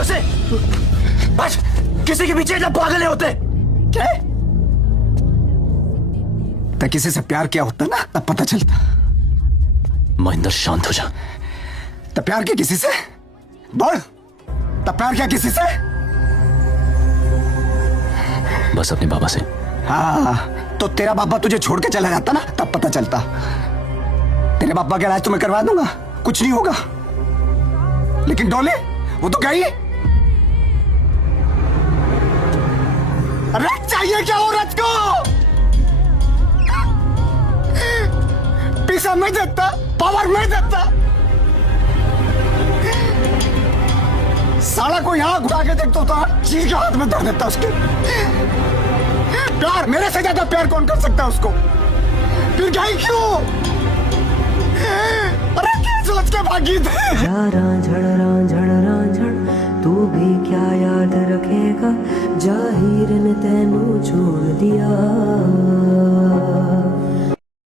उसे? बस किसी के पीछे इतना पागल नहीं होते क्या? तो किसी से प्यार किया होता ना तब पता चलता। महेंद्र शांत हो जा। तो प्यार किया किसी से? बोल, तब प्यार किया किसी से? बस अपने बाबा से। हाँ, तो तेरा बाबा तुझे छोड़ के चला जाता ना तब पता चलता। तेरे बाबा का इलाज तो मैं करवा दूंगा, कुछ नहीं होगा। लेकिन डोले वो तो गई। रथ चाहिए क्या औरत को? पैसा मैं देता, पावर मैं देता। साला को यहाँ घुरा के देखता तो चीज के हाथ में धर देता उसके। प्यार मेरे से ज्यादा प्यार कौन कर सकता है उसको? फिर गई क्यों? अरे क्या सोच के भागी थे? रांझड़ तू भी क्या याद रखेगा, जाहिर ने तेनू छोड़ दिया।